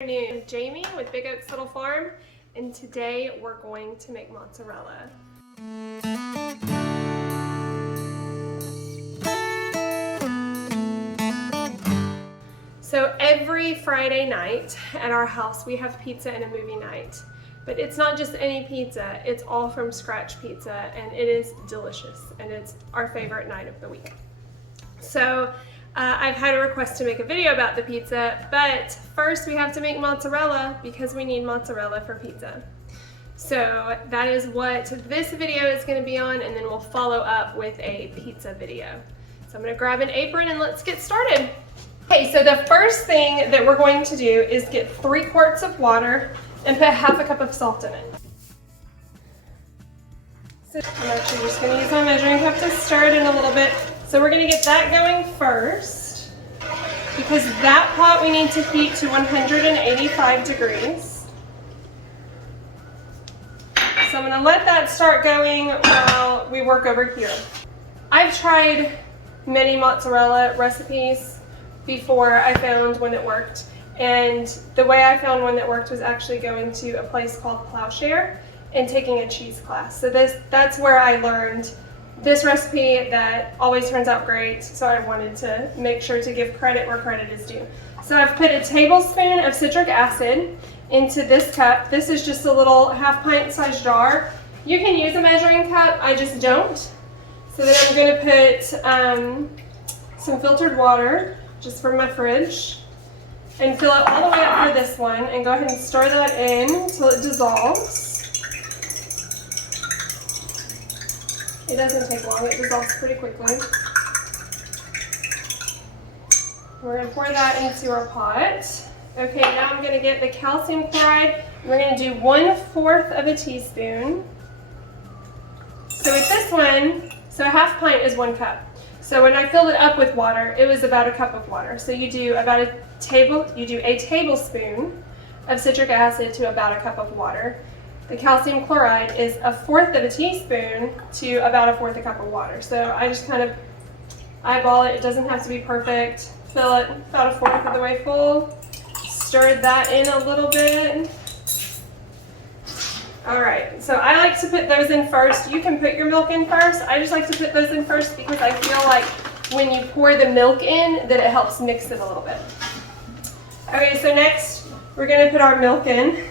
Good afternoon, Jamie with Big Oaks Little Farm, and today we're going to make mozzarella. So every Friday night at our house we have pizza and a movie night. But it's not just any pizza, it's all from scratch pizza, and it is delicious, and it's our favorite night of the week. So I've had a request to make a video about the pizza, but first we have to make mozzarella because we need mozzarella for pizza. So that is what this video is going to be on, and then we'll follow up with a pizza video. So I'm going to grab an apron and let's get started. Okay, so the first thing that we're going to do is get 3 quarts of water and put ½ cup of salt in it. So I'm actually just going to use my measuring cup to stir it in a little bit. So we're going to get that going first, because that pot we need to heat to 185 degrees. So I'm going to let that start going while we work over here. I've tried many mozzarella recipes before I found one that worked, and the way I found one that worked was actually going to a place called Plowshare and taking a cheese class. So that's where I learned this recipe that always turns out great, so I wanted to make sure to give credit where credit is due. So I've put a tablespoon of citric acid into this cup. This is just a little ½ pint size jar. You can use a measuring cup, I just don't. So then I'm going to put some filtered water just from my fridge and fill it all the way up for this one, and go ahead and stir that in until it dissolves. It doesn't take long, it dissolves pretty quickly. We're going to pour that into our pot. Okay, now I'm going to get the calcium chloride. We're going to do 1/4 of a teaspoon. So with this one, so a ½ pint is 1 cup. So when I filled it up with water, it was about a cup of water. So you do a tablespoon of citric acid to about a cup of water. The calcium chloride is 1/4 of a teaspoon to about 1/4 cup of water. So I just kind of eyeball it. It doesn't have to be perfect. Fill it about 1/4 of the way full. Stir that in a little bit. All right, so I like to put those in first. You can put your milk in first. I just like to put those in first because I feel like when you pour the milk in, that it helps mix it a little bit. Okay, so next we're gonna put our milk in.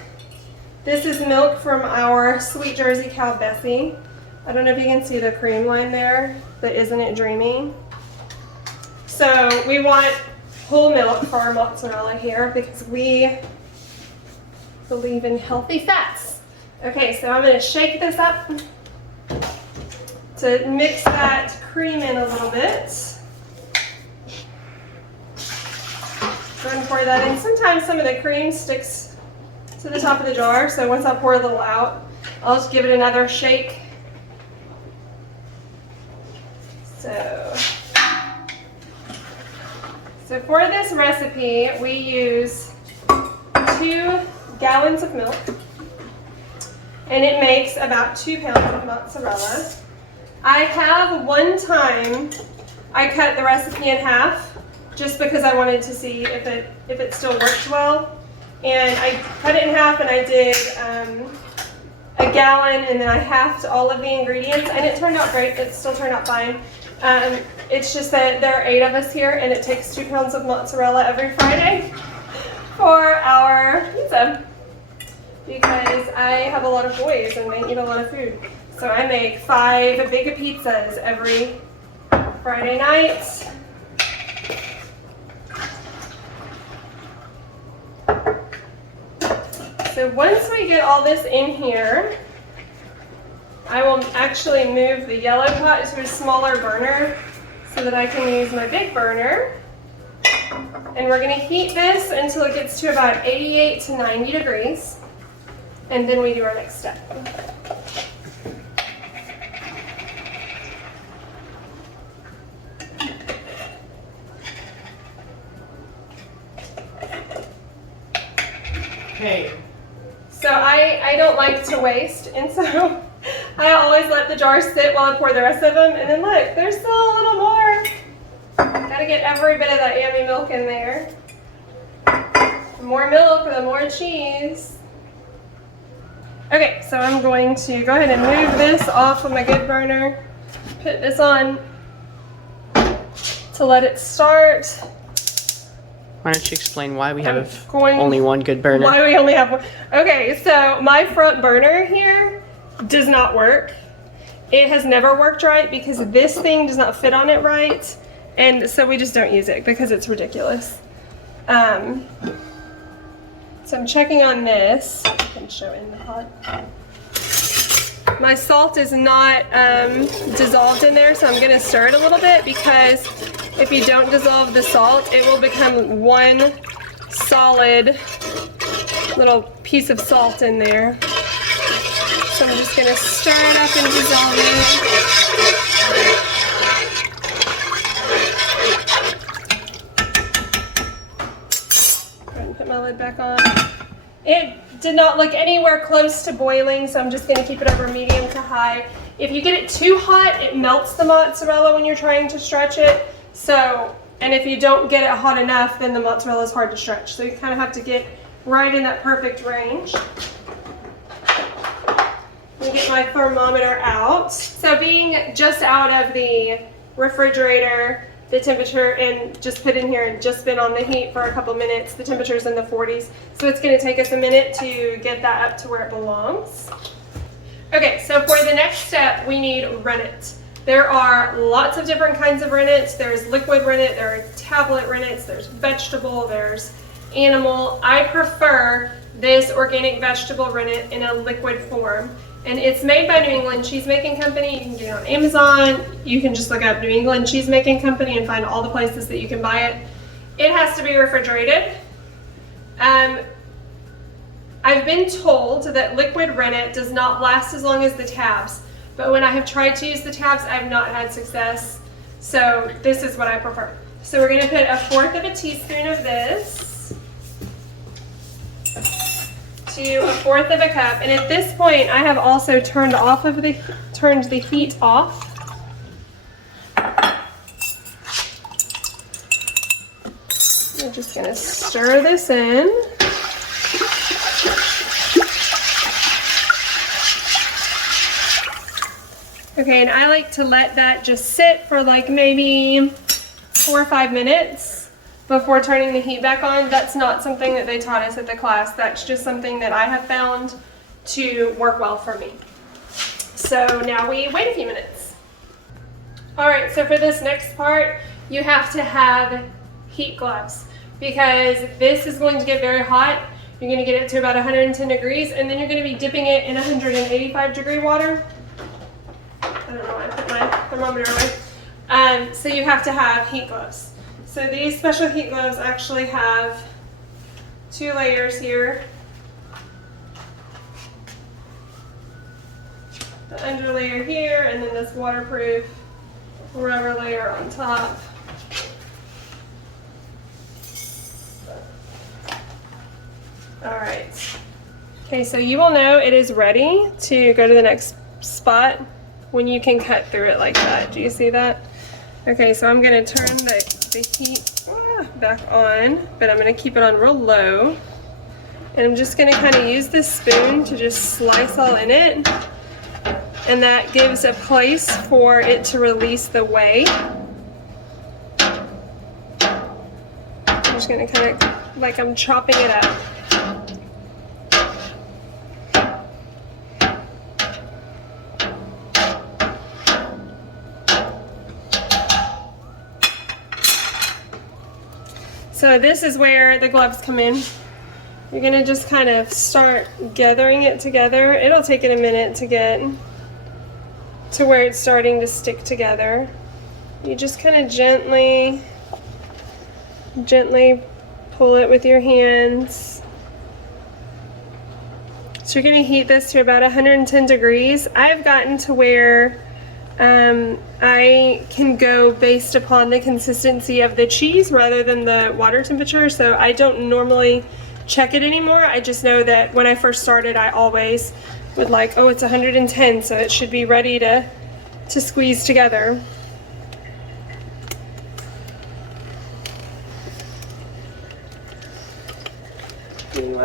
This is milk from our sweet Jersey cow, Bessie. I don't know if you can see the cream line there, but isn't it dreamy? So we want whole milk for our mozzarella here because we believe in healthy fats. Okay, so I'm going to shake this up to mix that cream in a little bit. Go ahead and pour that in. Sometimes some of the cream sticks to the top of the jar, so once I pour a little out, I'll just give it another shake. So for this recipe, we use 2 gallons of milk, and it makes about 2 pounds of mozzarella. I have one time I cut the recipe in half just because I wanted to see if it still worked well. And I cut it in half, and I did a gallon, and then I halved all of the ingredients, and it turned out great. It still turned out fine. It's just that there are 8 of us here, and it takes 2 pounds of mozzarella every Friday for our pizza, because I have a lot of boys and they eat a lot of food. So I make 5 big pizzas every Friday night. So once we get all this in here, I will actually move the yellow pot to a smaller burner so that I can use my big burner. And we're going to heat this until it gets to about 88 to 90 degrees. And then we do our next step. Hey. So I don't like to waste, and so I always let the jar sit while I pour the rest of them, and then look, there's still a little more. Gotta get every bit of that yummy milk in there. I'm more milk, the more cheese. Okay, so I'm going to go ahead and move this off of my good burner. Put this on to let it start. Why don't you explain why we have only one good burner? Why we only have one? Okay, so my front burner here does not work. It has never worked right because this thing does not fit on it right. And so we just don't use it because it's ridiculous. So I'm checking on this. I can show it in the pot. My salt is not dissolved in there, so I'm gonna stir it a little bit because if you don't dissolve the salt, it will become one solid little piece of salt in there. So I'm just gonna stir it up and dissolve it. Go ahead and put my lid back on. It did not look anywhere close to boiling, so I'm just gonna keep it over medium to high. If you get it too hot, it melts the mozzarella when you're trying to stretch it. So, and if you don't get it hot enough, then the mozzarella is hard to stretch. So you kind of have to get right in that perfect range. Let me get my thermometer out. So being just out of the refrigerator, the temperature, and just put in here and just been on the heat for a couple minutes, the temperature's in the 40s. So it's gonna take us a minute to get that up to where it belongs. Okay, so for the next step, we need rennet. There are lots of different kinds of rennets. There's liquid rennet, there are tablet rennets, there's vegetable, there's animal. I prefer this organic vegetable rennet in a liquid form. And it's made by New England Cheesemaking Company. You can get it on Amazon. You can just look up New England Cheesemaking Company and find all the places that you can buy it. It has to be refrigerated. I've been told that liquid rennet does not last as long as the tabs. But when I have tried to use the tabs, I have not had success. So this is what I prefer. So we're gonna put 1/4 teaspoon of this to 1/4 cup. And at this point, I have also turned the heat off. I'm just gonna stir this in. Okay, and I like to let that just sit for like maybe 4 or 5 minutes before turning the heat back on. That's not something that they taught us at the class. That's just something that I have found to work well for me. So now we wait a few minutes. All right, so for this next part, you have to have heat gloves because this is going to get very hot. You're gonna get it to about 110 degrees and then you're gonna be dipping it in 185 degree water. I don't know why I put my thermometer away. So you have to have heat gloves. So these special heat gloves actually have 2 layers here. The under layer here and then this waterproof rubber layer on top. All right. Okay, so you will know it is ready to go to the next spot when you can cut through it like that. Do you see that? Okay, so I'm gonna turn the heat back on, but I'm gonna keep it on real low. And I'm just gonna kind of use this spoon to just slice all in it. And that gives a place for it to release the whey. I'm just gonna kind of, like I'm chopping it up. So this is where the gloves come in. You're gonna just kind of start gathering it together. It'll take it a minute to get to where it's starting to stick together. You just kind of gently pull it with your hands. So you're gonna heat this to about 110 degrees. I've gotten to where I can go based upon the consistency of the cheese rather than the water temperature, so I don't normally check it anymore. I just know that when I first started, I always would like, oh, it's 110, so it should be ready to squeeze together.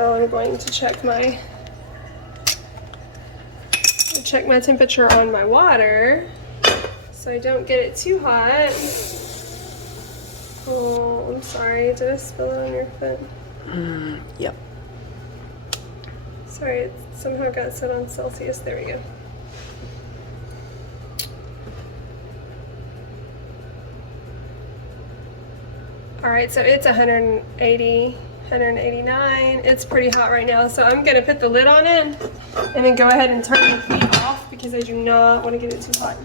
Now I'm going to check my temperature on my water so I don't get it too hot. Oh, I'm sorry. Did I spill it on your foot? Yep. Sorry, it somehow got set on Celsius. There we go. All right, so it's 180, 189. It's pretty hot right now, so I'm gonna put the lid on it and then go ahead and turn the heat off because I do not want to get it too hot.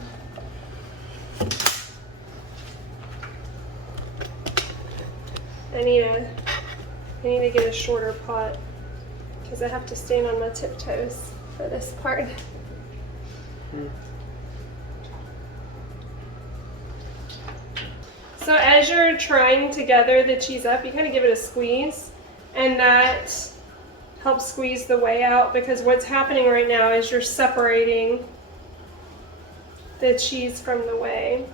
I need to get a shorter pot because I have to stand on my tiptoes for this part. So as you're trying to gather the cheese up, you kind of give it a squeeze, and that helps squeeze the whey out, because what's happening right now is you're separating the cheese from the whey.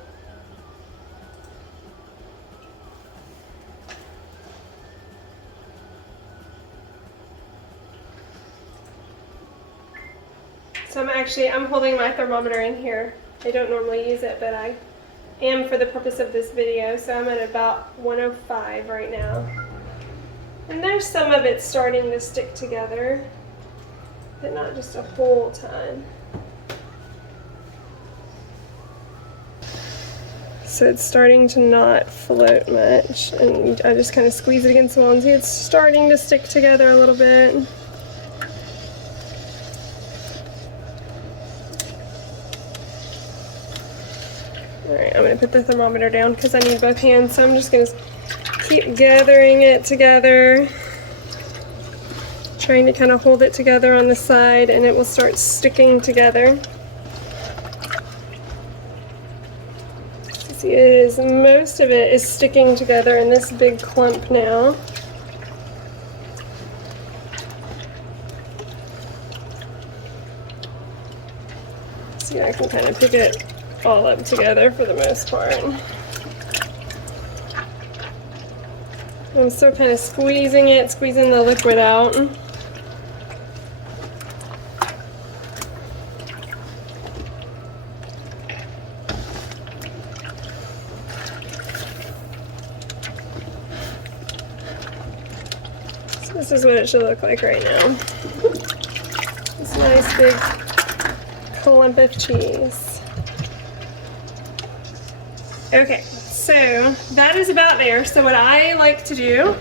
So I'm holding my thermometer in here. I don't normally use it, but I am for the purpose of this video. So I'm at about 105 right now. And there's some of it starting to stick together, but not just a whole ton. So it's starting to not float much, and I just kind of squeeze it against the wall and see it's starting to stick together a little bit. Alright, I'm going to put the thermometer down because I need both hands, so I'm just going to keep gathering it together, trying to kind of hold it together on the side, and it will start sticking together. See, most of it is sticking together in this big clump now. See, I can kind of pick it all up together for the most part. I'm still kind of squeezing the liquid out. So this is what it should look like right now. This nice big clump of cheese. Okay, so that is about there. So what I like to do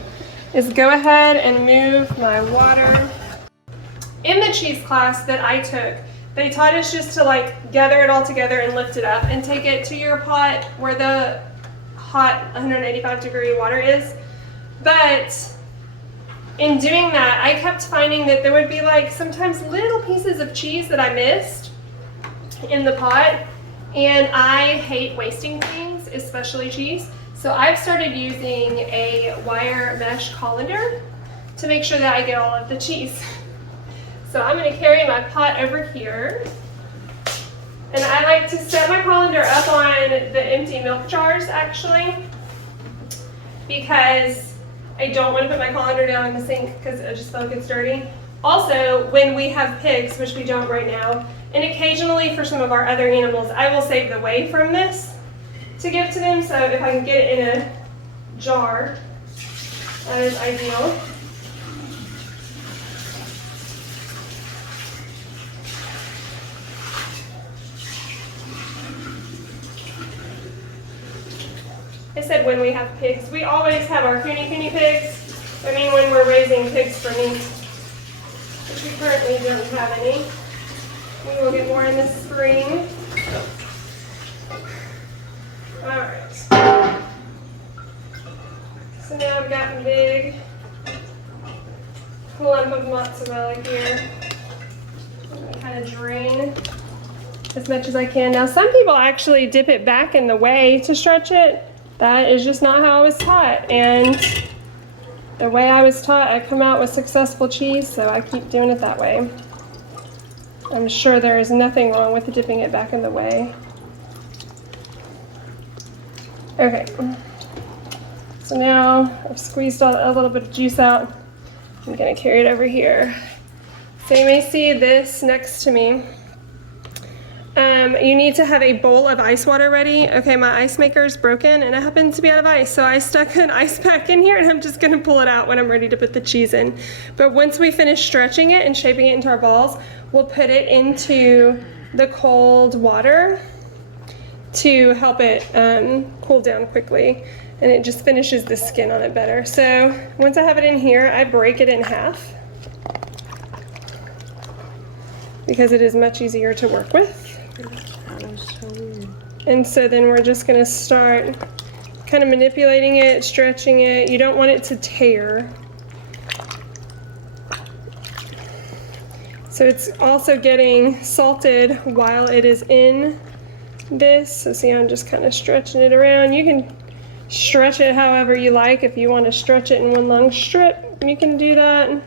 is go ahead and move my water. In the cheese class that I took, they taught us just to like gather it all together and lift it up and take it to your pot where the hot 185-degree water is. But in doing that, I kept finding that there would be like sometimes little pieces of cheese that I missed in the pot, and I hate wasting things, especially cheese. So I've started using a wire mesh colander to make sure that I get all of the cheese. So I'm going to carry my pot over here, and I like to set my colander up on the empty milk jars actually, because I don't want to put my colander down in the sink because I just feel like it's dirty. Also, when we have pigs, which we don't right now, and occasionally for some of our other animals, I will save the whey from this to give to them. So if I can get it in a jar, that is ideal. I said when we have pigs. We always have our cooney pigs. I mean when we're raising pigs for meat, which we currently don't have any. We will get more in the spring. Alright. So now I've got a big clump of mozzarella here. I'm going to kind of drain as much as I can. Now some people actually dip it back in the whey to stretch it. That is just not how I was taught. And the way I was taught, I come out with successful cheese, so I keep doing it that way. I'm sure there is nothing wrong with dipping it back in the whey. Okay, so now I've squeezed a little bit of juice out. I'm gonna carry it over here. So you may see this next to me. You need to have a bowl of ice water ready. Okay, my ice maker is broken and it happens to be out of ice, so I stuck an ice pack in here and I'm just gonna pull it out when I'm ready to put the cheese in. But once we finish stretching it and shaping it into our balls, we'll put it into the cold water to help it cool down quickly, and it just finishes the skin on it better. So once I have it in here, I break it in half because it is much easier to work with. That was so weird. And so then we're just gonna start kind of manipulating it, stretching it. You don't want it to tear. So it's also getting salted while it is in this. So see, I'm just kind of stretching it around. You can stretch it however you like. If you want to stretch it in one long strip, you can do that.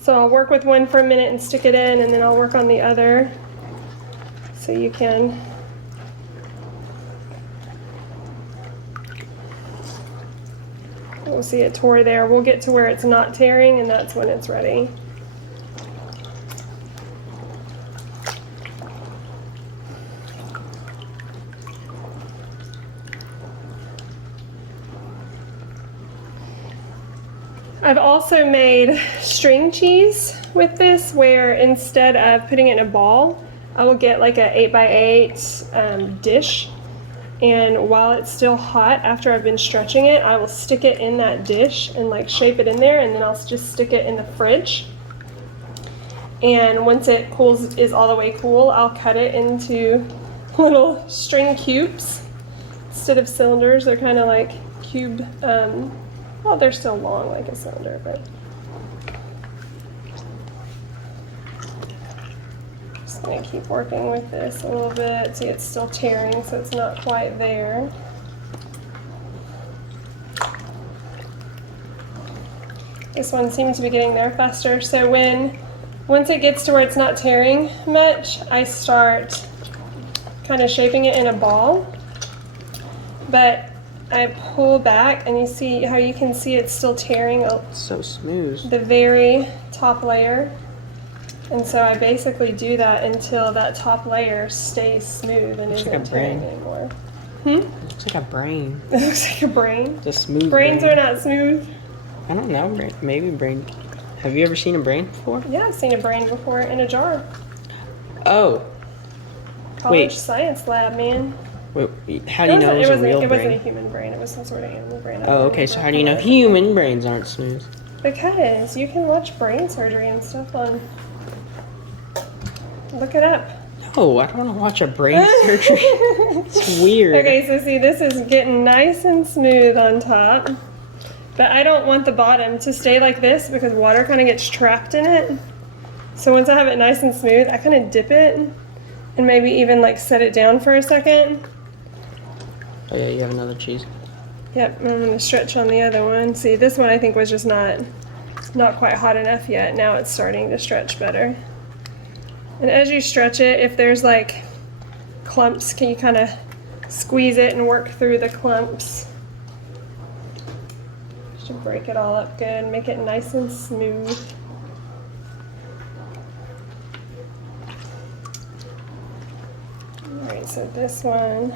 So I'll work with one for a minute and stick it in, and then I'll work on the other. So you can we'll see it tore there. We'll get to where it's not tearing, and that's when it's ready. I've also made string cheese with this, where instead of putting it in a ball, I will get like a 8x8 dish, and while it's still hot after I've been stretching it, I will stick it in that dish and like shape it in there, and then I'll just stick it in the fridge. And once it cools, is all the way cool, I'll cut it into little string cubes instead of cylinders. They're kind of like cube. Well, they're still long like a cylinder, but just gonna keep working with this a little bit. See, it's still tearing, so it's not quite there. This one seems to be getting there faster. So once it gets to where it's not tearing much, I start kind of shaping it in a ball. But I pull back, and you see how you can see it's still tearing So smooth. the very top layer. And so I basically do that until that top layer stays smooth and isn't tearing anymore. It looks like a brain. It looks like a brain. It's a smooth Brains brain. are not smooth. I don't know. Maybe brain. Have you ever seen a brain before? Yeah, I've seen a brain before in a jar. Oh. College science lab, man. Wait, how do you know it was a real brain? It wasn't a human brain. It was some sort of animal brain. Oh, okay. So how do you know human brains aren't smooth? Because you can watch brain surgery and stuff on. Look it up. No, I don't want to watch a brain surgery. It's weird. Okay, so see, this is getting nice and smooth on top. But I don't want the bottom to stay like this because water kind of gets trapped in it. So once I have it nice and smooth, I kind of dip it and maybe even like set it down for a second. Oh yeah, you have another cheese. Yep, I'm gonna stretch on the other one. See, this one I think was just not quite hot enough yet. Now it's starting to stretch better. And as you stretch it, if there's like clumps, can you kind of squeeze it and work through the clumps? Just to break it all up good, make it nice and smooth. All right, so this one.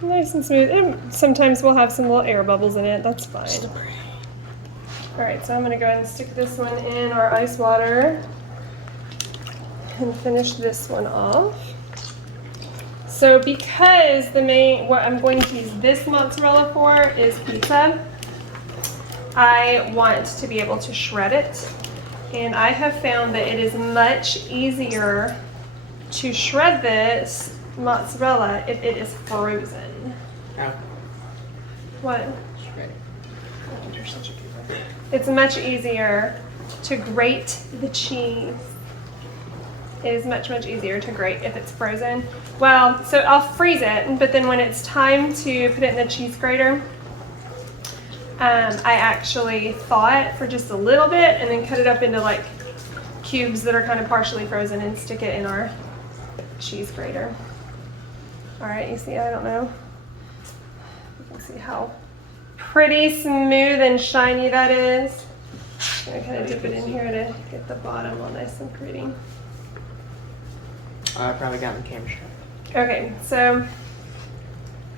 Nice and smooth. And sometimes we'll have some little air bubbles in it. That's fine. All right, so I'm going to go ahead and stick this one in our ice water and finish this one off. So because what I'm going to use this mozzarella for is pizza, I want to be able to shred it. And I have found that it is much easier to shred this mozzarella if it is frozen. Oh. What? Shred it. Oh, you're such a keeper. It's much easier to grate the cheese. It is much, much easier to grate if it's frozen. Well, so I'll freeze it, but then when it's time to put it in the cheese grater, I actually thaw it for just a little bit and then cut it up into like cubes that are kind of partially frozen and stick it in our cheese grater. All right, you see, I don't know. See how pretty smooth and shiny that is. I'm gonna kind of dip it in here to get the bottom all nice and pretty. I probably got the camera shot. Okay, so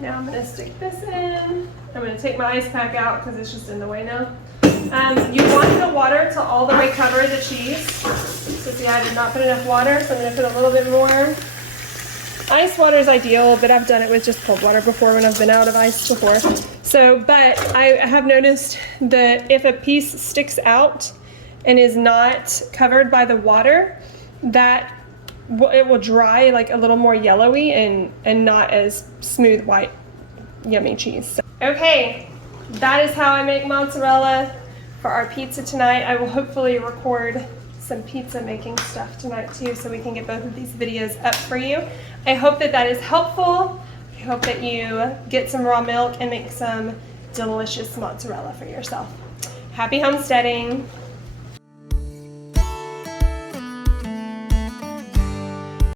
now I'm gonna stick this in. I'm gonna take my ice pack out because it's just in the way now. You want the water to all the way cover the cheese. So see, I did not put enough water, so I'm gonna put a little bit more. Ice water is ideal, but I've done it with just cold water before when I've been out of ice before. So, but I have noticed that if a piece sticks out and is not covered by the water, that it will dry like a little more yellowy and not as smooth, white, yummy cheese. So, okay, that is how I make mozzarella for our pizza tonight. I will hopefully record some pizza making stuff tonight too, so we can get both of these videos up for you. I hope that that is helpful. I hope that you get some raw milk and make some delicious mozzarella for yourself. Happy homesteading.